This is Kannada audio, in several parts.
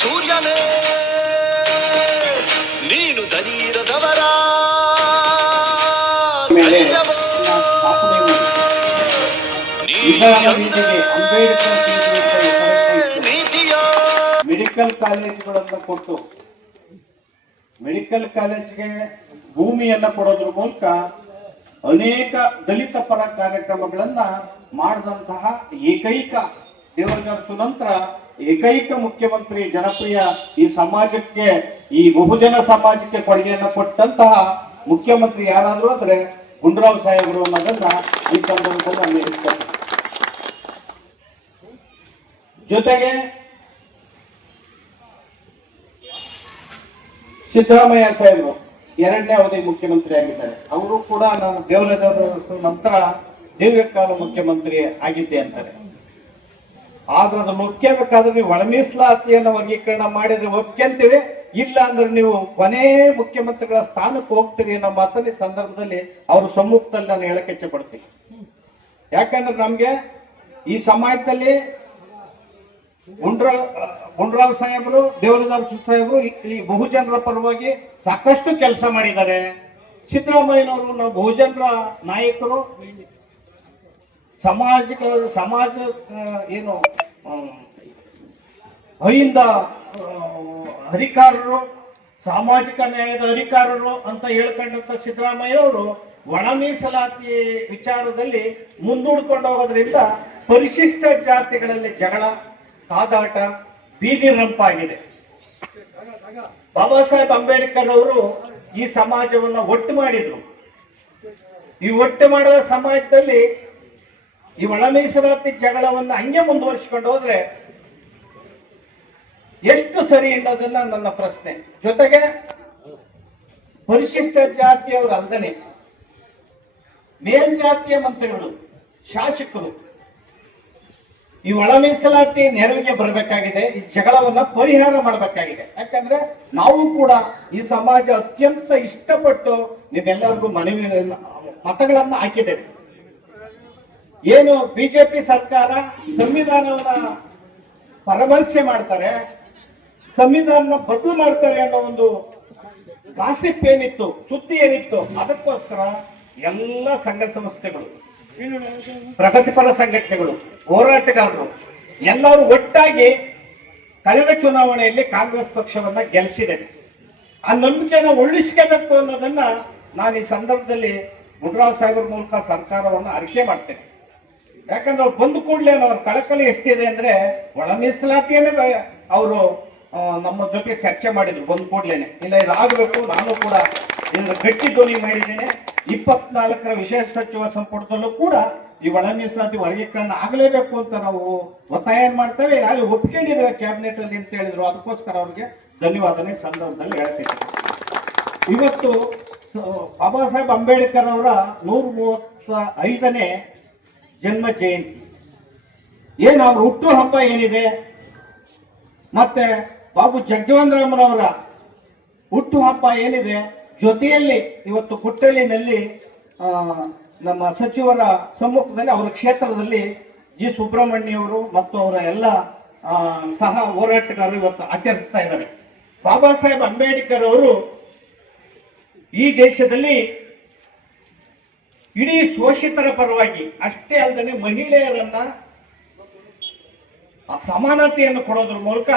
ಸೂರ್ಯನೇ ನೀನು ದನೀರದವರ ಮೆಡಿಕಲ್ ಕಾಲೇಜುಗಳನ್ನು ಕೊಟ್ಟು ಮೆಡಿಕಲ್ ಕಾಲೇಜ್ಗೆ ಭೂಮಿಯನ್ನ ಕೊಡೋದ್ರ ಮೂಲಕ ಅನೇಕ ದಲಿತ ಪರ ಕಾರ್ಯಕ್ರಮಗಳನ್ನ ಮಾಡಿದಂತಹ ಏಕೈಕ ದೇವರಗರಸು ನಂತರ ಏಕೈಕ ಮುಖ್ಯಮಂತ್ರಿ, ಜನಪ್ರಿಯ ಈ ಸಮಾಜಕ್ಕೆ, ಈ ಬಹುಜನ ಸಮಾಜಕ್ಕೆ ಕೊಡುಗೆಯನ್ನ ಕೊಟ್ಟಂತಹ ಮುಖ್ಯಮಂತ್ರಿ ಯಾರಾದ್ರೂ ಅಂದ್ರೆ ಗುಂಡೂರಾವ್ ಸಾಹೇಬರು ಅನ್ನೋದನ್ನ ಈ ಸಂದರ್ಭದಲ್ಲಿ ಅನ್ವಯಿಸ್ತಾರೆ. ಜೊತೆಗೆ ಸಿದ್ದರಾಮಯ್ಯ ಸಾಹೇಬರು 2ನೇ ಅವಧಿ ಮುಖ್ಯಮಂತ್ರಿ ಆಗಿದ್ದಾರೆ. ಅವರು ಕೂಡ ನಾನು ದೇವರಾಜ ನಂತರ ದೀರ್ಘಕಾಲ ಮುಖ್ಯಮಂತ್ರಿ ಆಗಿದ್ದೆ ಅಂತಾರೆ. ಆದ್ರೆ ಅದನ್ನು ಒಪ್ಕೋಬೇಕಾದ್ರೆ ನೀವು ಒಳ ಮೀಸಲಾತಿಯನ್ನು ವರ್ಗೀಕರಣ ಮಾಡಿದ್ರೆ ಒಪ್ಕೊಂತೀವಿ, ಇಲ್ಲ ಅಂದ್ರೆ ನೀವು ಕೊನೆ ಮುಖ್ಯಮಂತ್ರಿಗಳ ಸ್ಥಾನಕ್ಕೆ ಹೋಗ್ತೀರಿ ಅನ್ನೋ ಮಾತನ್ನ ಈ ಸಂದರ್ಭದಲ್ಲಿ ಅವ್ರ ಸಮ್ಮುಖದಲ್ಲಿ ನಾನು ಹೇಳಕ್ಕೆ ಇಚ್ಛೆ ಪಡ್ತೀನಿ. ಯಾಕಂದ್ರೆ ನಮ್ಗೆ ಈ ಸಮಾಜದಲ್ಲಿ ಗುಂಡೂರಾವ್ ಸಾಹೇಬರು, ದೇವರಾಜ ಸಾಹೇಬರು ಈ ಬಹುಜನರ ಪರವಾಗಿ ಸಾಕಷ್ಟು ಕೆಲಸ ಮಾಡಿದ್ದಾರೆ. ಸಿದ್ದರಾಮಯ್ಯನವರು ನಾವು ಬಹುಜನರ ನಾಯಕರು, ಸಮಾಜ ಏನು ಅಹಿಂದ ಅಧಿಕಾರರು, ಸಾಮಾಜಿಕ ನ್ಯಾಯದ ಅಧಿಕಾರರು ಅಂತ ಹೇಳ್ಕೊಂಡಂತ ಸಿದ್ದರಾಮಯ್ಯನವರು ಒಳ ಮೀಸಲಾತಿ ವಿಚಾರದಲ್ಲಿ ಮುಂದೂಡ್ಕೊಂಡು ಹೋಗೋದ್ರಿಂದ ಪರಿಶಿಷ್ಟ ಜಾತಿಗಳಲ್ಲಿ ಜಗಳ, ಕಾದಾಟ, ಬೀದಿ ರಂಪಾಗಿದೆ. ಬಾಬಾ ಸಾಹೇಬ್ ಅಂಬೇಡ್ಕರ್ ಅವರು ಈ ಸಮಾಜವನ್ನ ಒಟ್ಟು ಮಾಡಿದ್ರು. ಈ ಒಟ್ಟು ಮಾಡಿದ ಸಮಾಜದಲ್ಲಿ ಈ ಒಳ ಮೀಸಲಾತಿ ಜಗಳವನ್ನ ಹಂಗೆ ಮುಂದುವರಿಸಿಕೊಂಡು ಹೋದ್ರೆ ಎಷ್ಟು ಸರಿ ಅನ್ನೋದನ್ನ ನನ್ನ ಪ್ರಶ್ನೆ. ಜೊತೆಗೆ ಪರಿಶಿಷ್ಟ ಜಾತಿಯವರು ಅಲ್ಲದೆ ಮೇಲ್ಜಾತಿಯ ಮಂತ್ರಿಗಳು, ಶಾಸಕರು ಈ ಒಳ ಮೀಸಲಾತಿ ನೆರವಿಗೆ ಬರಬೇಕಾಗಿದೆ. ಈ ಜಗಳವನ್ನ ಪರಿಹಾರ ಮಾಡಬೇಕಾಗಿದೆ. ಯಾಕಂದ್ರೆ ನಾವು ಕೂಡ ಈ ಸಮಾಜ ಅತ್ಯಂತ ಇಷ್ಟಪಟ್ಟು ನಿಮ್ಮೆಲ್ಲರಿಗೂ ಮತಗಳನ್ನ ಹಾಕಿದ್ದೇವೆ. ಏನು ಬಿಜೆಪಿ ಸರ್ಕಾರ ಸಂವಿಧಾನವನ್ನ ಪರಾಮರ್ಶೆ ಮಾಡ್ತಾರೆ, ಸಂವಿಧಾನ ಬದಲು ಮಾಡ್ತಾರೆ ಅನ್ನೋ ಒಂದು ಗಾಸಿಪ್ ಏನಿತ್ತು, ಸುದ್ದಿ ಏನಿತ್ತು, ಅದಕ್ಕೋಸ್ಕರ ಎಲ್ಲ ಸಂಘ ಸಂಸ್ಥೆಗಳು, ಪ್ರಗತಿಪರ ಸಂಘಟನೆಗಳು, ಹೋರಾಟಗಾರರು ಎಲ್ಲರೂ ಒಟ್ಟಾಗಿ ಕಳೆದ ಚುನಾವಣೆಯಲ್ಲಿ ಕಾಂಗ್ರೆಸ್ ಪಕ್ಷವನ್ನ ಗೆಲ್ಲಿಸಿದೆ. ಆ ನಂಬಿಕೆಯನ್ನು ಉಳಿಸ್ಕೋಬೇಕು ಅನ್ನೋದನ್ನ ನಾನು ಈ ಸಂದರ್ಭದಲ್ಲಿ ಗುಂಡೂರಾವ್ ಸಾಹೇಬರ ಮೂಲಕ ಸರ್ಕಾರವನ್ನು ಅರಿಕೆ ಮಾಡ್ತೇನೆ. ಯಾಕಂದ್ರೆ ಅವ್ರು ಬಂದ ಕೂಡಲೇ ಅವ್ರ ಕಳಕಳಿ ಎಷ್ಟಿದೆ ಅಂದ್ರೆ ಒಳ ಮೀಸಲಾತಿಯನ್ನೇ ಅವರು ನಮ್ಮ ಜೊತೆ ಚರ್ಚೆ ಮಾಡಿದ್ರು. ಬಂದ ಕೂಡಲೇನೆ ಇಲ್ಲ ಇದಾಗಬೇಕು, ನಾನು ಕೂಡ ಇದರ ಗಟ್ಟಿ ಧ್ವನಿ ಮಾಡಿದ್ದೇನೆ. 24ರ ವಿಶೇಷ ಸಚಿವ ಸಂಪುಟದಲ್ಲೂ ಕೂಡ ಈ ಒಳ ಮೀಸಲಾತಿ ವರ್ಗೀಕರಣ ಆಗಲೇಬೇಕು ಅಂತ ನಾವು ಒತ್ತಾಯ ಮಾಡ್ತೇವೆ. ಅಲ್ಲಿ ಒಪ್ಕೊಂಡಿದ್ದೇವೆ ಕ್ಯಾಬಿನೆಟ್ ಅಲ್ಲಿ ಅಂತ ಹೇಳಿದ್ರು. ಅದಕ್ಕೋಸ್ಕರ ಅವ್ರಿಗೆ ಧನ್ಯವಾದನೆ ಸಂದರ್ಭದಲ್ಲಿ ಹೇಳ್ತೀನಿ. ಇವತ್ತು ಬಾಬಾ ಸಾಹೇಬ್ ಅಂಬೇಡ್ಕರ್ ಅವರ 135ನೇ ಜನ್ಮ ಜಯಂತಿ. ಏನು ಅವ್ರ ಹುಟ್ಟು ಹಬ್ಬ ಏನಿದೆ, ಮತ್ತೆ ಬಾಬು ಜಗಜೀವನ್ ರಾಮ್ರವರ ಹುಟ್ಟು ಹಬ್ಬ ಏನಿದೆ, ಜೊತೆಯಲ್ಲಿ ಇವತ್ತು ಕುಟ್ಟಳ್ಳಿನಲ್ಲಿ ನಮ್ಮ ಸಚಿವರ ಸಮ್ಮುಖದಲ್ಲಿ ಅವರ ಕ್ಷೇತ್ರದಲ್ಲಿ ಜಿ ಸುಬ್ರಹ್ಮಣ್ಯವರು ಮತ್ತು ಅವರ ಎಲ್ಲ ಸಹ ಹೋರಾಟಗಾರರು ಇವತ್ತು ಆಚರಿಸ್ತಾ ಇದ್ದಾರೆ. ಬಾಬಾ ಸಾಹೇಬ್ ಅಂಬೇಡ್ಕರ್ ಅವರು ಈ ದೇಶದಲ್ಲಿ ಇಡೀ ಶೋಷಿತರ ಪರವಾಗಿ ಅಷ್ಟೇ ಅಲ್ಲದೆ ಮಹಿಳೆಯರನ್ನ ಸಮಾನತೆಯನ್ನು ಕೊಡೋದ್ರ ಮೂಲಕ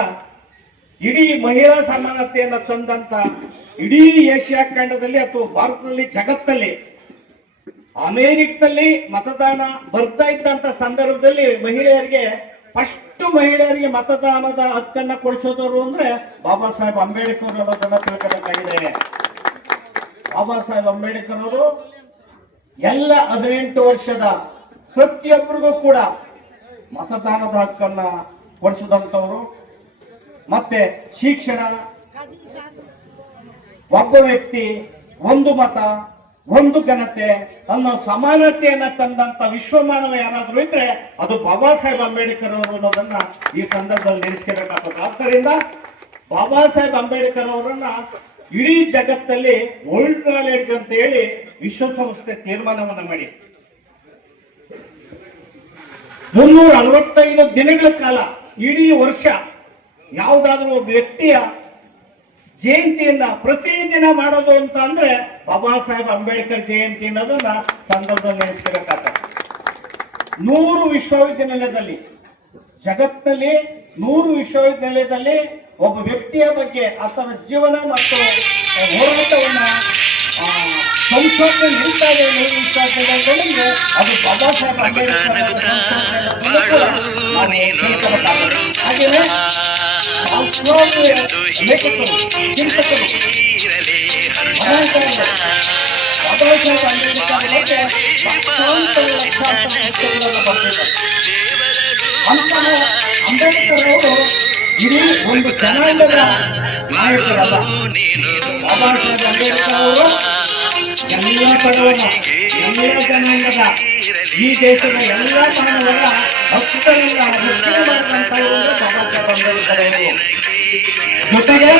ಇಡೀ ಮಹಿಳಾ ಸಮಾನತೆಯನ್ನು ತಂದಂತ ಇಡೀ ಏಷ್ಯಾ ಖಂಡದಲ್ಲಿ ಅಥವಾ ಭಾರತದಲ್ಲಿ, ಜಗತ್ತಲ್ಲಿ, ಅಮೆರಿಕದಲ್ಲಿ ಮತದಾನ ಬರ್ತಾ ಇದ್ದಂತ ಸಂದರ್ಭದಲ್ಲಿ ಮಹಿಳೆಯರಿಗೆ ಮತದಾನದ ಹಕ್ಕನ್ನ ಕೊಡಿಸೋದವರು ಅಂದ್ರೆ ಬಾಬಾ ಸಾಹೇಬ್ ಅಂಬೇಡ್ಕರ್ ಅನ್ನೋದನ್ನ ತಿಳ್ಕೊಬೇಕಾಗಿದೆ. ಬಾಬಾ ಸಾಹೇಬ್ ಅಂಬೇಡ್ಕರ್ ಅವರು ಎಲ್ಲ 18 ವರ್ಷದ ಪ್ರತಿಯೊಬ್ಬರಿಗೂ ಕೂಡ ಮತದಾನದ ಹಕ್ಕನ್ನ ಕೊಡಿಸಿದಂಥವ್ರು. ಮತ್ತೆ ಶಿಕ್ಷಣ, ಒಬ್ಬ ವ್ಯಕ್ತಿ ಒಂದು ಮತ ಒಂದು ಘನತೆ ಅನ್ನೋ ಸಮಾನತೆಯನ್ನ ತಂದಂತ ವಿಶ್ವಮಾನವ ಯಾರಾದ್ರೂ ಇದ್ರೆ ಅದು ಬಾಬಾ ಸಾಹೇಬ್ ಅಂಬೇಡ್ಕರ್ ಅವರು ಅನ್ನೋದನ್ನ ಈ ಸಂದರ್ಭದಲ್ಲಿ ನೆನೆಸ್ಕೋಬೇಕಾಗ್ತದೆ. ಆದ್ದರಿಂದ ಬಾಬಾ ಸಾಹೇಬ್ ಅಂಬೇಡ್ಕರ್ ಅವರನ್ನ ಇಡೀ ಜಗತ್ತಲ್ಲಿ ವರ್ಲ್ಡ್ ನಾಲೆಡ್ಜ್ ಅಂತ ಹೇಳಿ ವಿಶ್ವಸಂಸ್ಥೆ ತೀರ್ಮಾನವನ್ನ ಮಾಡಿ 365 ದಿನಗಳ ಕಾಲ ಇಡೀ ವರ್ಷ ಯಾವುದಾದ್ರೂ ಒಬ್ಬ ವ್ಯಕ್ತಿಯ ಜಯಂತಿಯನ್ನ ಪ್ರತಿದಿನ ಮಾಡೋದು ಅಂತ ಅಂದ್ರೆ ಬಾಬಾ ಸಾಹೇಬ್ ಅಂಬೇಡ್ಕರ್ ಜಯಂತಿ ಅನ್ನೋದನ್ನ ಸಂದರ್ಭದಲ್ಲಿ ನೆನೆಸ್ಕೋಬೇಕಾಗ್ತದೆ. 100 ವಿಶ್ವವಿದ್ಯಾನಿಲಯದಲ್ಲಿ, ಜಗತ್ತಿನಲ್ಲಿ 100 ವಿಶ್ವವಿದ್ಯಾನಿಲಯದಲ್ಲಿ ಒಬ್ಬ ವ್ಯಕ್ತಿಯ ಬಗ್ಗೆ ಆತನ ಜೀವನ ಮತ್ತು ಹೋರಾಟವನ್ನ ಸಂಶೋಧನೆ ನಡೀತಾ ಇದೆ 100 ವಿಶ್ವವಿದ್ಯಾನಿಲಯದಲ್ಲಿ. ಅದು ಬಾಬಾ ಸಾಹೇಬ್ ಅಂಬೇಡ್ಕರ್ ಹಾಗೆಯೇ ಲೇಖಕರು, ಚಿಂತಕರು, ಬಾಬಾ ಸಾಹೇಬ್ ಅಂಬೇಡ್ಕರ್ ಅಂತಹ ಅಂಬೇಡ್ಕರ್ ಅವರು ಇಡೀ ಒಂದು ಜನಾಂಗದ ನಾಯಕರಲ್ಲ. ಬಾಬಾ ಸಾಹೇಬ್ ಅಂಬೇಡ್ಕರ್ ಅವರು ಎಲ್ಲ ಕಡೆಯ ಎಲ್ಲ ಜನಾಂಗದ, ಈ ದೇಶದ ಎಲ್ಲ ಮಾನವರ ಹಕ್ಕುಗಳನ್ನ ರಕ್ಷಣೆ ಮಾಡಿದಂತವರು ಬಾಬಾ ಸಾಹೇಬ್ ಅಂಬೇಡ್ಕರ್ ಅವರು. ಜೊತೆಗೆ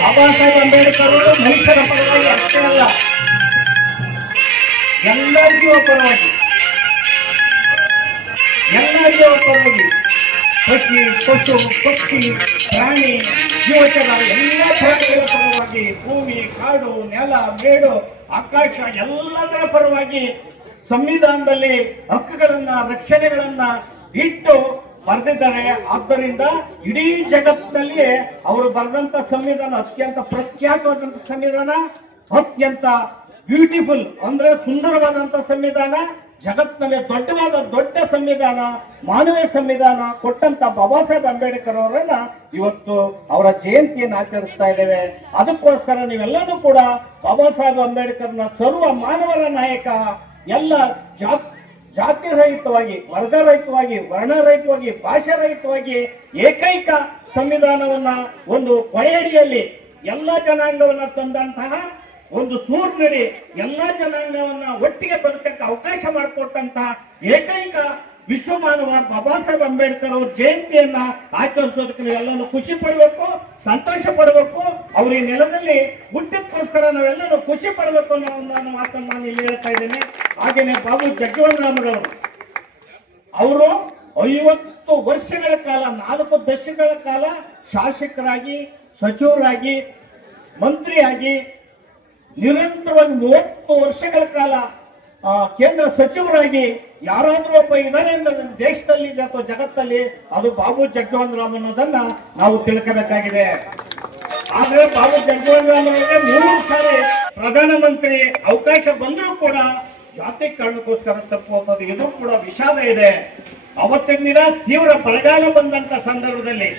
ಬಾಬಾ ಸಾಹೇಬ್ ಅಂಬೇಡ್ಕರ್ ಅವರು ಮನುಷ್ಯರ ಪರವಾಗಿ ಅಷ್ಟೇ ಅಲ್ಲ, ಎಲ್ಲ ಜೀವ ಪರವಾಗಿ, ಎಲ್ಲ ಜೀವ ಪರವಾಗಿ, ಪಶು ಪಕ್ಷಿ ಪ್ರಾಣಿ ಜೀವಚರ ಎಲ್ಲ ಪ್ರಾಣಿಗಳ ಪರವಾಗಿ, ಭೂಮಿ ಕಾಡು ನೆಲ ಮೇಡು ಆಕಾಶ ಎಲ್ಲದರ ಪರವಾಗಿ ಸಂವಿಧಾನದಲ್ಲಿ ಹಕ್ಕುಗಳನ್ನ ರಕ್ಷಣೆಗಳನ್ನ ಇಟ್ಟು ಬರೆದಿದ್ದಾರೆ. ಆದ್ದರಿಂದ ಇಡೀ ಜಗತ್ತಿನಲ್ಲಿ ಅವರು ಬರೆದಂತ ಸಂವಿಧಾನ ಅತ್ಯಂತ ಪ್ರಖ್ಯಾತವಾದಂತ ಸಂವಿಧಾನ, ಅತ್ಯಂತ ಬ್ಯೂಟಿಫುಲ್ ಅಂದ್ರೆ ಸುಂದರವಾದಂತ ಸಂವಿಧಾನ, ಜಗತ್ತಿನಲ್ಲಿ ದೊಡ್ಡ ಸಂವಿಧಾನ, ಮಾನವೀಯ ಸಂವಿಧಾನ ಕೊಟ್ಟಂತ ಬಾಬಾ ಸಾಹೇಬ್ ಅಂಬೇಡ್ಕರ್ ಅವರನ್ನ ಇವತ್ತು ಅವರ ಜಯಂತಿಯನ್ನು ಆಚರಿಸ್ತಾ ಇದ್ದೇವೆ. ಅದಕ್ಕೋಸ್ಕರ ನೀವೆಲ್ಲರೂ ಕೂಡ ಬಾಬಾ ಸಾಹೇಬ್ ಅಂಬೇಡ್ಕರ್ನ ಸರ್ವ ಮಾನವರ ನಾಯಕ, ಎಲ್ಲ ಜಾತಿ ರಹಿತವಾಗಿ, ವರ್ಗರಹಿತವಾಗಿ, ವರ್ಣರಹಿತವಾಗಿ, ಭಾಷಾ ರಹಿತವಾಗಿ ಏಕೈಕ ಸಂವಿಧಾನವನ್ನ ಒಂದು ಕೊಳೆಯಡಿಯಲ್ಲಿ ಎಲ್ಲ ಜನಾಂಗವನ್ನ ತಂದಂತಹ ಒಂದು ಸೂರ್ನಡಿ ಎಲ್ಲ ಜನಾಂಗವನ್ನ ಒಟ್ಟಿಗೆ ಬದುಕಕ್ಕೆ ಅವಕಾಶ ಮಾಡಿಕೊಟ್ಟಂತಹ ಏಕೈಕ ವಿಶ್ವಮಾನವ ಬಾಬಾ ಸಾಹೇಬ್ ಅಂಬೇಡ್ಕರ್ ಅವ್ರ ಜಯಂತಿಯನ್ನ ಆಚರಿಸೋದಕ್ಕೆ ನೀವೆಲ್ಲರೂ ಖುಷಿ ಪಡಬೇಕು, ಸಂತೋಷ ಪಡಬೇಕು. ಅವ್ರ ಈ ನೆಲದಲ್ಲಿ ಹುಟ್ಟಿದಕ್ಕೋಸ್ಕರ ನಾವೆಲ್ಲರೂ ಖುಷಿ ಪಡಬೇಕು ಅನ್ನೋ ಒಂದು ಮಾತನ್ನು ನಾನು ಇಲ್ಲಿ ಹೇಳ್ತಾ ಇದ್ದೇನೆ. ಹಾಗೇನೆ ಬಾಬು ಜಗಜೀವನ್ ರಾಮ್ರವರು ಅವರು 50 ವರ್ಷಗಳ ಕಾಲ, 4 ದಶಕಗಳ ಕಾಲ ಶಾಸಕರಾಗಿ, ಸಚಿವರಾಗಿ, ಮಂತ್ರಿಯಾಗಿ, ನಿರಂತರವಾಗಿ 30 ವರ್ಷಗಳ ಕಾಲ ಕೇಂದ್ರ ಸಚಿವರಾಗಿ ಯಾರಾದ್ರೂ ಒಬ್ಬ ಇದ್ದಾರೆ ಅಂದ್ರೆ ದೇಶದಲ್ಲಿ ಅಥವಾ ಜಗತ್ತಲ್ಲಿ ಅದು ಬಾಬು ಜಗಜೀವನ್ ರಾಮ್ ಅನ್ನೋದನ್ನ ನಾವು ತಿಳ್ಕೋಬೇಕಾಗಿದೆ. ಆದ್ರೆ ಬಾಬು ಜಗಜೀವನ್ ರಾಮ್ ಅವರಿಗೆ 3 ಸಾರಿ ಪ್ರಧಾನಮಂತ್ರಿ ಅವಕಾಶ ಬಂದರೂ ಕೂಡ ಜಾತಿ ಕಾರಣಕ್ಕೋಸ್ಕರ ತಪ್ಪುವುದು ಇದು ಕೂಡ ವಿಷಾದ ಇದೆ. ಅವತ್ತಿನ ದಿನ ತೀವ್ರ ಬರಗಾಲ ಬಂದಂತ ಸಂದರ್ಭದಲ್ಲಿ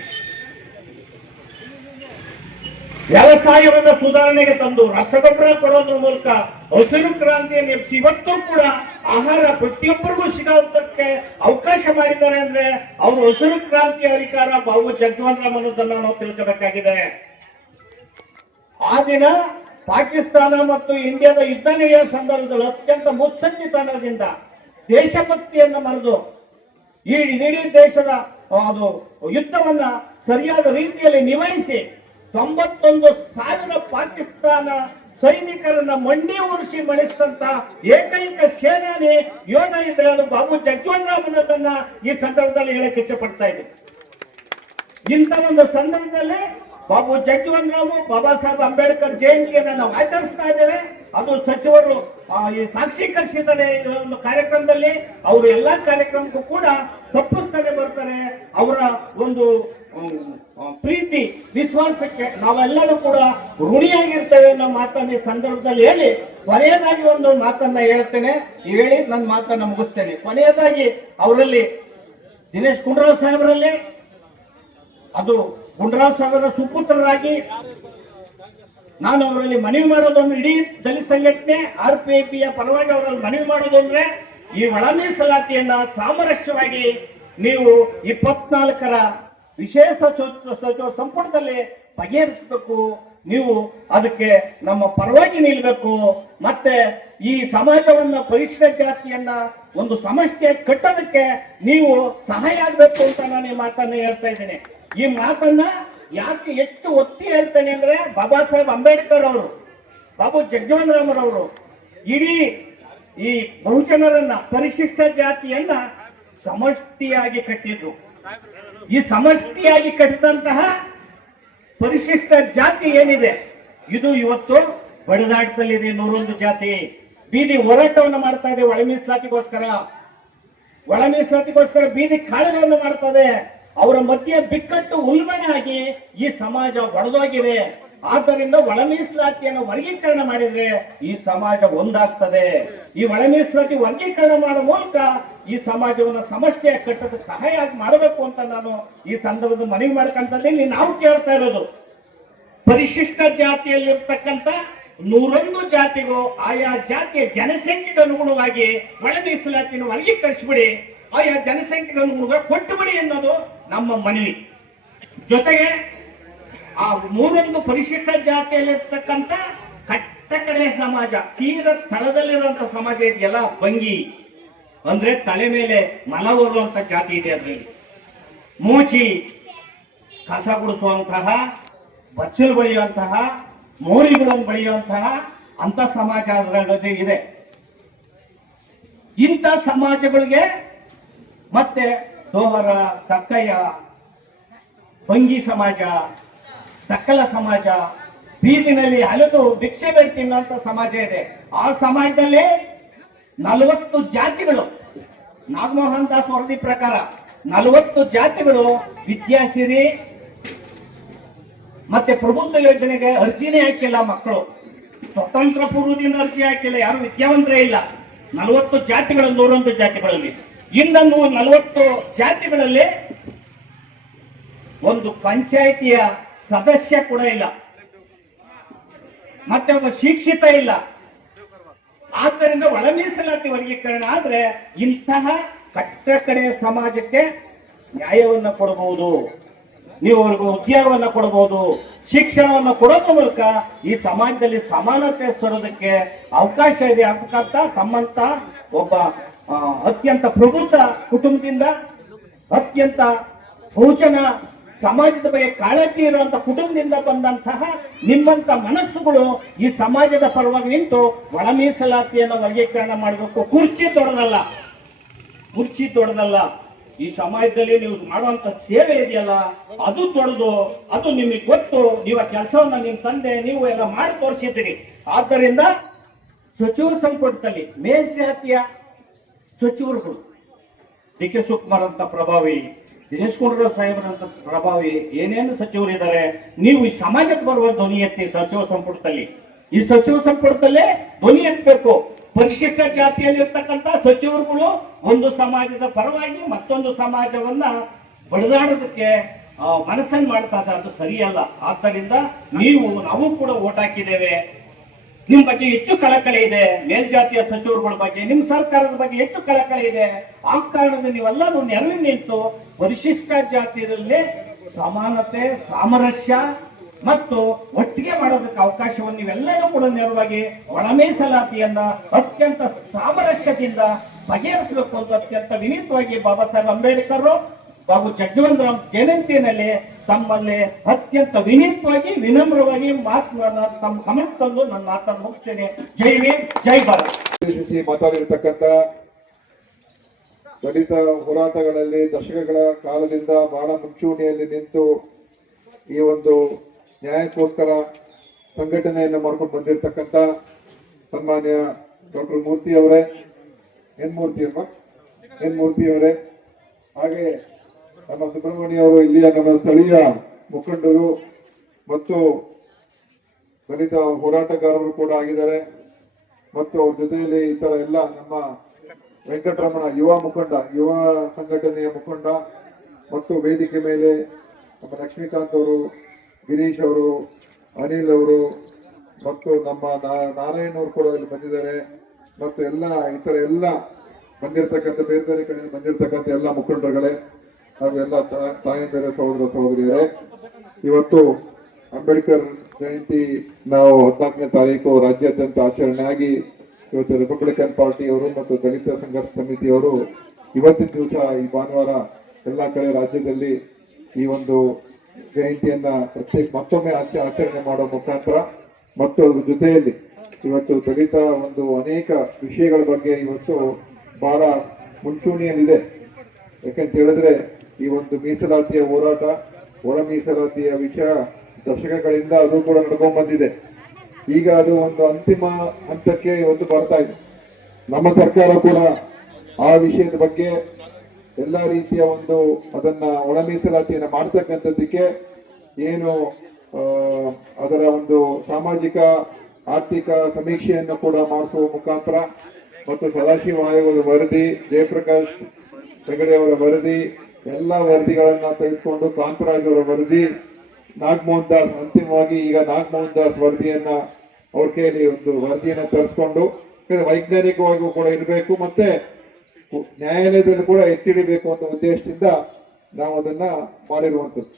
ವ್ಯವಸಾಯವನ್ನ ಸುಧಾರಣೆಗೆ ತಂದು ರಸಗೊಬ್ಬರ ಕೊಡೋದ್ರ ಮೂಲಕ ಹಸಿರು ಕ್ರಾಂತಿಯನ್ನು ಎಬ್ಬಿಸಿ ಇವತ್ತು ಕೂಡ ಆಹಾರ ಪ್ರತಿಯೊಬ್ಬರಿಗೂ ಸಿಗೋದಕ್ಕೆ ಅವಕಾಶ ಮಾಡಿದ್ದಾರೆ ಅಂದ್ರೆ ಅವರು ಹಸಿರು ಕ್ರಾಂತಿಯ ಅಧಿಕಾರ ಬಾಬು ಜಗಜೀವನ್ ರಾಮ್ ಅನ್ನೋದನ್ನ ನಾವು ತಿಳ್ಕೋಬೇಕಾಗಿದೆ. ಆ ದಿನ ಪಾಕಿಸ್ತಾನ ಮತ್ತು ಇಂಡಿಯಾದ ಯುದ್ಧ ನಡೆಯುವ ಸಂದರ್ಭದಲ್ಲಿ ಅತ್ಯಂತ ಮುತ್ಸದ್ದಿತನದಿಂದ ದೇಶಭಕ್ತಿಯನ್ನು ಮರೆದು ಇಡೀ ದೇಶದ ಅದು ಯುದ್ಧವನ್ನ ಸರಿಯಾದ ರೀತಿಯಲ್ಲಿ ನಿಭಾಯಿಸಿ 91,000 ಪಾಕಿಸ್ತಾನ ಸೈನಿಕರನ್ನ ಮಂಡಿ ಉರಿಸಿ ಮಣಿಸಿದಂತ ಏಕೈಕ ಸೇನಾನಿ ಯೋಧ ಇದ್ರೆ ಅದು ಬಾಬು ಜಗಜೀವನ್ ರಾಮ್ ಅನ್ನೋದನ್ನ ಈ ಸಂದರ್ಭದಲ್ಲಿ ಹೇಳಕ್ಕೆ ಇಚ್ಛೆ ಪಡ್ತಾ ಇದೆ. ಇಂಥ ಒಂದು ಸಂದರ್ಭದಲ್ಲಿ ಬಾಬು ಜಗಜೀವನ್ ರಾಮ್, ಬಾಬಾ ಸಾಹೇಬ್ ಅಂಬೇಡ್ಕರ್ ಜಯಂತಿಯನ್ನು ನಾವು ಆಚರಿಸ್ತಾ ಇದ್ದೇವೆ. ಅದು ಸಚಿವರು ಈ ಸಾಕ್ಷೀಕರಿಸಿದ್ದಾರೆ ಈ ಒಂದು ಕಾರ್ಯಕ್ರಮದಲ್ಲಿ. ಅವರು ಎಲ್ಲಾ ಕಾರ್ಯಕ್ರಮಕ್ಕೂ ಕೂಡ ತಪ್ಪಿಸ್ತಾನೆ ಬರ್ತಾರೆ. ಅವರ ಒಂದು ಪ್ರೀತಿ ವಿಶ್ವಾಸಕ್ಕೆ ನಾವೆಲ್ಲರೂ ಕೂಡ ಋಣಿಯಾಗಿರ್ತೇವೆ ಅನ್ನೋ ಮಾತನ್ನ ಈ ಸಂದರ್ಭದಲ್ಲಿ ಹೇಳಿ ಕೊನೆಯದಾಗಿ ಒಂದು ಮಾತನ್ನ ಹೇಳ್ತೇನೆ, ಹೇಳಿ ನನ್ನ ಮಾತನ್ನ ಮುಗಿಸ್ತೇನೆ. ಕೊನೆಯದಾಗಿ ಅವರಲ್ಲಿ ದಿನೇಶ್ ಗುಂಡೂರಾವ್ ಸಾಹೇಬರಲ್ಲಿ, ಅದು ಗುಂಡೂರಾವ್ ಸಾಹೇಬರ ಸುಪುತ್ರರಾಗಿ ನಾನು ಅವರಲ್ಲಿ ಮನವಿ ಮಾಡೋದೊಂದು, ಇಡೀ ದಲಿತ ಸಂಘಟನೆ RPIPಯ ಪರವಾಗಿ ಅವರಲ್ಲಿ ಮನವಿ ಮಾಡೋದು ಅಂದ್ರೆ ಈ ಒಳ ಮೀಸಲಾತಿಯನ್ನ ಸಾಮರಸ್ಯವಾಗಿ ನೀವು 24ರ ವಿಶೇಷ ಸಚಿವ ಸಂಪುಟದಲ್ಲಿ ಬಗೆಹರಿಸಬೇಕು. ನೀವು ಅದಕ್ಕೆ ನಮ್ಮ ಪರವಾಗಿ ನಿಲ್ಬೇಕು. ಮತ್ತೆ ಈ ಸಮಾಜವನ್ನ ಪರಿಶಿಷ್ಟ ಜಾತಿಯನ್ನ ಒಂದು ಸಮಷ್ಟಿಯಾಗಿ ಕಟ್ಟೋದಕ್ಕೆ ನೀವು ಸಹಾಯ ಆಗ್ಬೇಕು ಅಂತ ನಾನು ಈ ಮಾತನ್ನ ಹೇಳ್ತಾ ಇದ್ದೇನೆ. ಈ ಮಾತನ್ನ ಯಾಕೆ ಹೆಚ್ಚು ಒತ್ತಿ ಹೇಳ್ತೇನೆ ಅಂದ್ರೆ ಬಾಬಾ ಸಾಹೇಬ್ ಅಂಬೇಡ್ಕರ್ ಅವರು, ಬಾಬು ಜಗಜೀವನ್ ರಾಮ್ರವರು ಇಡೀ ಈ ಬಹುಜನರನ್ನ ಪರಿಶಿಷ್ಟ ಜಾತಿಯನ್ನ ಸಮಷ್ಟಿಯಾಗಿ ಕಟ್ಟಿದ್ರು. ಈ ಸಮಷ್ಟಿಯಾಗಿ ಕಟ್ಟಿದಂತಹ ಪರಿಶಿಷ್ಟ ಜಾತಿ ಏನಿದೆ ಇದು ಇವತ್ತು ಬಡಿದಾಟದಲ್ಲಿದೆ. 101 ಜಾತಿ ಬೀದಿ ಹೋರಾಟವನ್ನು ಮಾಡ್ತಾ ಇದೆ. ಒಳ ಮೀಸಲಾತಿಗೋಸ್ಕರ ಬೀದಿ ಕಾಳಗವನ್ನು ಮಾಡ್ತಾ ಇದೆ. ಅವರ ಮಧ್ಯೆ ಬಿಕ್ಕಟ್ಟು ಉಲ್ಬಣೆ ಆಗಿ ಈ ಸಮಾಜ ಒಡೆದೋಗಿದೆ. ಆದ್ದರಿಂದ ಒಳ ಮೀಸಲಾತಿಯನ್ನು ವರ್ಗೀಕರಣ ಮಾಡಿದ್ರೆ ಈ ಸಮಾಜ ಒಂದಾಗ್ತದೆ. ಈ ಒಳ ಮೀಸಲಾತಿ ವರ್ಗೀಕರಣ ಮಾಡೋ ಮೂಲಕ ಈ ಸಮಾಜವನ್ನು ಸಮಷ್ಟಿಯಾಗಿ ಕಟ್ಟೋದಕ್ಕೆ ಸಹಾಯ ಮಾಡಬೇಕು ಅಂತ ನಾನು ಈ ಸಂದರ್ಭದಲ್ಲಿ ಮನವಿ ಮಾಡ್ಕೊಂತಿದ್ದೀನಿ. ನಾವು ಕೇಳ್ತಾ ಇರೋದು ಪರಿಶಿಷ್ಟ ಜಾತಿಯಲ್ಲಿರ್ತಕ್ಕಂಥ 101 ಜಾತಿಗೂ ಆಯಾ ಜಾತಿಯ ಜನಸಂಖ್ಯೆಗೆ ಅನುಗುಣವಾಗಿ ಒಳ ಮೀಸಲಾತಿಯನ್ನು ವರ್ಗೀಕರಿಸಿಬಿಡಿ, ಆಯಾ ಜನಸಂಖ್ಯೆಗೆ ಅನುಗುಣವಾಗಿ ಕೊಟ್ಟುಬಿಡಿ ಅನ್ನೋದು ನಮ್ಮ ಮನವಿ. ಜೊತೆಗೆ ಆ 101 ಪರಿಶಿಷ್ಟ ಜಾತಿಯಲ್ಲಿರ್ತಕ್ಕಂಥ ಕಟ್ಟಕಡೆಯ ಸಮಾಜ, ತೀರ ತಳದಲ್ಲಿರುವಂತ ಸಮಾಜ ಇದೆಯಲ್ಲ, ಬಂಗಿ ಅಂದ್ರೆ ತಲೆ ಮೇಲೆ ಮಲ ಬರುವಂತ ಜಾತಿ ಇದೆ. ಅದರಲ್ಲಿ ಮೂಚಿ, ಕಸ ಗುಡಿಸುವಂತಹ, ಬಚ್ಚಲು ಬಳಿಯುವಂತಹ, ಮೋರಿಗಳನ್ನು ಬಳಿಯುವಂತಹ ಅಂತ ಸಮಾಜ ಅದರ ಇದೆ. ಇಂಥ ಸಮಾಜಗಳಿಗೆ ಮತ್ತೆ ದೋಹರ, ಕಕ್ಕಯ್ಯ, ಬಂಗಿ ಸಮಾಜ, ತಕ್ಕಲ ಸಮಾಜ, ಬೀದಿನಲ್ಲಿ ಅಲೆದು ಭಿಕ್ಷೆ ಬೇಡ ತಿನ್ನುವಂತ ಸಮಾಜ ಇದೆ. ಆ ಸಮಾಜದಲ್ಲಿ 40 ಜಾತಿಗಳು, ನಾಗಮೋಹನ್ ದಾಸ್ ವರದಿ ಪ್ರಕಾರ 40 ಜಾತಿಗಳು ವಿದ್ಯಾಸಿರಿ ಮತ್ತೆ ಪ್ರಬುದ್ಧ ಯೋಜನೆಗೆ ಅರ್ಜಿನೇ ಹಾಕಿಲ್ಲ. ಮಕ್ಕಳು ಸ್ವತಂತ್ರ ಪೂರ್ವದಿಂದ ಅರ್ಜಿ ಹಾಕಿಲ್ಲ, ಯಾರು ವಿದ್ಯಾವಂತರೇ ಇಲ್ಲ. 40 ಜಾತಿಗಳು 101 ಜಾತಿಗಳಲ್ಲಿ. ಇನ್ನೊಂದು 40 ಜಾತಿಗಳಲ್ಲಿ ಒಂದು ಪಂಚಾಯಿತಿಯ ಸದಸ್ಯ ಕೂಡ ಇಲ್ಲ, ಮತ್ತೆ ಒಬ್ಬ ಶಿಕ್ಷಿತ ಇಲ್ಲ. ಆದ್ದರಿಂದ ಒಳ ಮೀಸಲಾತಿ ವರ್ಗೀಕರಣ ಆದ್ರೆ ಇಂತಹ ಕಟ್ಟ ಕಡೆಯ ಸಮಾಜಕ್ಕೆ ನ್ಯಾಯವನ್ನು ಕೊಡಬಹುದು, ನೀವು ಅವ್ರಿಗೆ ಉದ್ಯೋಗವನ್ನ ಕೊಡಬಹುದು, ಶಿಕ್ಷಣವನ್ನು ಕೊಡೋದ್ರ ಮೂಲಕ ಈ ಸಮಾಜದಲ್ಲಿ ಸಮಾನತೆ ಸರೋದಕ್ಕೆ ಅವಕಾಶ ಇದೆ ಅಂತಕ್ಕಂಥ ತಮ್ಮಂತ ಒಬ್ಬ ಅತ್ಯಂತ ಪ್ರಬುದ್ಧ ಕುಟುಂಬದಿಂದ, ಅತ್ಯಂತ ಬಹುಜನ ಸಮಾಜದ ಬಗ್ಗೆ ಕಾಳಜಿ ಇರುವಂತ ಕುಟುಂಬದಿಂದ ಬಂದಂತಹ ನಿಮ್ಮಂತ ಮನಸ್ಸುಗಳು ಈ ಸಮಾಜದ ಪರವಾಗಿ ನಿಂತು ಒಳ ಮೀಸಲಾತಿಯನ್ನು ವರ್ಗೀಕರಣ ಮಾಡಬೇಕು. ಕುರ್ಚಿ ತೊಡದಲ್ಲ. ಈ ಸಮಾಜದಲ್ಲಿ ನೀವು ಮಾಡುವಂತ ಸೇವೆ ಇದೆಯಲ್ಲ ಅದು ದೊಡ್ಡದು, ಅದು ನಿಮಗೆ ಗೊತ್ತು. ನೀವು ಆ ಕೆಲಸವನ್ನ ನಿಮ್ಮ ತಂದೆ ನೀವು ಎಲ್ಲ ಮಾಡಿ ತೋರಿಸಿದ್ದೀರಿ. ಆದ್ದರಿಂದ ಸಚಿವ ಸಂಪುಟದಲ್ಲಿ ಮೇಲ್ಜಾತಿಯ ಸಚಿವರುಗಳು ಡಿ ಕೆ ಶಿವಕುಮಾರ್ ಅಂತ ಪ್ರಭಾವಿ, ದಿನೇಶ್ ಗುಂಡೂರಾವ್ ಸಾಹೇಬರಂತ ಪ್ರಭಾವಿ, ಏನೇನು ಸಚಿವರು ಇದ್ದಾರೆ, ನೀವು ಈ ಸಮಾಜಕ್ಕೆ ಬರುವ ಧ್ವನಿ ಎತ್ತಿ ಸಚಿವ ಸಂಪುಟದಲ್ಲಿ. ಈ ಸಚಿವ ಸಂಪುಟದಲ್ಲೇ ಧ್ವನಿ ಎತ್ತಬೇಕು. ಪರಿಶಿಷ್ಟ ಜಾತಿಯಲ್ಲಿರ್ತಕ್ಕಂಥ ಸಚಿವರುಗಳು ಒಂದು ಸಮಾಜದ ಪರವಾಗಿ ಮತ್ತೊಂದು ಸಮಾಜವನ್ನ ಬಡಿದಾಡೋದಕ್ಕೆ ಮನಸ್ಸನ್ನು ಮಾಡ್ತಾ ಇದ್ದಾರೆ, ಅದು ಸರಿಯಲ್ಲ. ಆದ್ದರಿಂದ ನಾವು ಕೂಡ ಓಟ್ ಹಾಕಿದ್ದೇವೆ. ನಿಮ್ ಬಗ್ಗೆ ಹೆಚ್ಚು ಕಳಕಳಿ ಇದೆ, ಮೇಲ್ಜಾತಿಯ ಸಚಿವರುಗಳ ಬಗ್ಗೆ, ನಿಮ್ ಸರ್ಕಾರದ ಬಗ್ಗೆ ಹೆಚ್ಚು ಕಳಕಳಿ ಇದೆ. ಆ ಕಾರಣದಿಂದ ನೀವೆಲ್ಲರೂ ನೆರವು ನಿಂತು ಪರಿಶಿಷ್ಟ ಜಾತಿಯಲ್ಲಿ ಸಮಾನತೆ, ಸಾಮರಸ್ಯ ಮತ್ತು ಒಟ್ಟಿಗೆ ಮಾಡೋದಕ್ಕೆ ಅವಕಾಶವನ್ನು ನೀವೆಲ್ಲರೂ ಕೂಡ ನೆರವಾಗಿ ಒಳ ಮೀಸಲಾತಿಯನ್ನ ಅತ್ಯಂತ ಸಾಮರಸ್ಯದಿಂದ ಬಗೆಹರಿಸಬೇಕು ಅಂತ ಅತ್ಯಂತ ವಿನೀತವಾಗಿ ಬಾಬಾ ಸಾಹೇಬ್ ಅಂಬೇಡ್ಕರ್ ಬಾಬು ಜಗಜೀವನರಾಮ್ ಜಯಂತಿಯಲ್ಲಿ ತಮ್ಮಲ್ಲಿ ಅತ್ಯಂತ ವಿನೀತವಾಗಿ ವಿನಮ್ರವಾಗಿ ತಮ್ಮ ಗಮನ ತಂದು ನನ್ನ ಮಾತನ್ನು ಮುಗಿಸ್ತೇನೆ. ಜೈ ವೀರ್, ಜೈ ಭಾರತ್. ಮಾತಾಡಿರ್ತಕ್ಕಂಥ ದಲಿತ ಹೋರಾಟಗಳಲ್ಲಿ ದಶಕಗಳ ಕಾಲದಿಂದ ಬಹಳ ಮುಂಚೂಣಿಯಲ್ಲಿ ನಿಂತು ಈ ಒಂದು ನ್ಯಾಯಕ್ಕೋಸ್ಕರ ಸಂಘಟನೆಯನ್ನು ಮಾಡ್ಕೊಂಡು ಬಂದಿರತಕ್ಕಂಥ ಸನ್ಮಾನ್ಯ ಡಾಕ್ಟರ್ ಮೂರ್ತಿ ಅವರೇ, ಎನ್ ಮೂರ್ತಿ ಅವರೇ, ಹಾಗೆ ನಮ್ಮ ಸುಬ್ರಹ್ಮಣ್ಯ ಅವರು ಇಲ್ಲಿಯ ನಮ್ಮ ಸ್ಥಳೀಯ ಮುಖಂಡರು ಮತ್ತು ದಲಿತ ಹೋರಾಟಗಾರರು ಕೂಡ ಆಗಿದ್ದಾರೆ. ಮತ್ತು ಅವ್ರ ಜೊತೆಯಲ್ಲಿ ಈ ತರ ಎಲ್ಲ ನಮ್ಮ ವೆಂಕಟರಮಣ ಯುವ ಸಂಘಟನೆಯ ಮುಖಂಡ ಮತ್ತು ವೇದಿಕೆ ಮೇಲೆ ನಮ್ಮ ಲಕ್ಷ್ಮೀಕಾಂತ್ ಅವರು, ಗಿರೀಶ್ ಅವರು, ಅನಿಲ್ ಅವರು ಮತ್ತು ನಮ್ಮ ನಾರಾಯಣ್ ಅವರು ಕೂಡ ಇಲ್ಲಿ ಬಂದಿದ್ದಾರೆ. ಮತ್ತು ಎಲ್ಲ ಇತರ ಎಲ್ಲ ಬಂದಿರತಕ್ಕಂಥ ಬೇರೆ ಬೇರೆ ಕಡೆಯಿಂದ ಬಂದಿರತಕ್ಕಂಥ ಎಲ್ಲ ಮುಖಂಡರುಗಳೇ ಹಾಗೂ ಎಲ್ಲ ತಾಯಂದಿರ ಸಹೋದರ ಸಹೋದರಿಯರೇ, ಇವತ್ತು ಅಂಬೇಡ್ಕರ್ ಜಯಂತಿ ನಾವು 14ನೇ ತಾರೀಕು ರಾಜ್ಯಾದ್ಯಂತ ಆಚರಣೆ ಆಗಿ ಇವತ್ತು ರಿಪಬ್ಲಿಕನ್ ಪಾರ್ಟಿಯವರು ಮತ್ತು ದಲಿತ ಸಂಘರ್ಷ ಸಮಿತಿಯವರು ಇವತ್ತಿನ ದಿವಸ ಈ ಭಾನುವಾರ ಎಲ್ಲ ಕಡೆ ರಾಜ್ಯದಲ್ಲಿ ಈ ಒಂದು ಜಯಂತಿಯನ್ನ ಮತ್ತೊಮ್ಮೆ ಆಚರಣೆ ಮಾಡೋ ಮುಖಾಂತರ ಮತ್ತು ಅದ್ರ ಜೊತೆಯಲ್ಲಿ ಇವತ್ತು ದಲಿತ ಒಂದು ಅನೇಕ ವಿಷಯಗಳ ಬಗ್ಗೆ ಇವತ್ತು ಬಹಳ ಮುಂಚೂಣಿಯಲ್ಲಿದೆ. ಯಾಕಂತ ಹೇಳಿದ್ರೆ ಈ ಒಂದು ಮೀಸಲಾತಿಯ ಹೋರಾಟ, ಒಳ ಮೀಸಲಾತಿಯ ವಿಷಯ ದಶಕಗಳಿಂದ ಅದು ಕೂಡ ನಡ್ಕೊಂಡ್ ಬಂದಿದೆ. ಈಗ ಅದು ಒಂದು ಅಂತಿಮ ಹಂತಕ್ಕೆ ಇವತ್ತು ಬರ್ತಾ ಇದೆ. ನಮ್ಮ ಸರ್ಕಾರ ಕೂಡ ಆ ವಿಷಯದ ಬಗ್ಗೆ ಎಲ್ಲ ರೀತಿಯ ಒಂದು ಅದನ್ನ ಒಳ ಮೀಸಲಾತಿಯನ್ನ ಮಾಡ್ತಕ್ಕಂಥದ್ದಕ್ಕೆ ಏನು ಅದರ ಒಂದು ಸಾಮಾಜಿಕ ಆರ್ಥಿಕ ಸಮೀಕ್ಷೆಯನ್ನು ಕೂಡ ಮಾಡಿಸುವ ಮುಖಾಂತರ ಮತ್ತು ಸದಾಶಿವ ಆಯೋಗದ ವರದಿ, ಜಯಪ್ರಕಾಶ್ ಹೆಗಡೆ ಅವರ ವರದಿ, ಎಲ್ಲ ವರದಿಗಳನ್ನ ತೆಗೆದುಕೊಂಡು ಕಾಂತರಾಜ್ ಅವರ ವರದಿ, ನಾಗಮೋಹನ್ ದಾಸ್, ಅಂತಿಮವಾಗಿ ಈಗ ನಾಗಮೋಹನ್ ದಾಸ್ ವರದಿಯನ್ನ ಅವ್ರ ಕೈಯಲ್ಲಿ ಒಂದು ವರದಿಯನ್ನ ತರಿಸ್ಕೊಂಡು ವೈಜ್ಞಾನಿಕವಾಗಿಯೂ ಕೂಡ ಇರಬೇಕು, ಮತ್ತೆ ನ್ಯಾಯಾಲಯದಲ್ಲಿ ಕೂಡ ಎತ್ತಿಡಿಬೇಕು ಅನ್ನೋ ಉದ್ದೇಶದಿಂದ ನಾವು ಅದನ್ನ ಮಾಡಿರುವಂಥದ್ದು.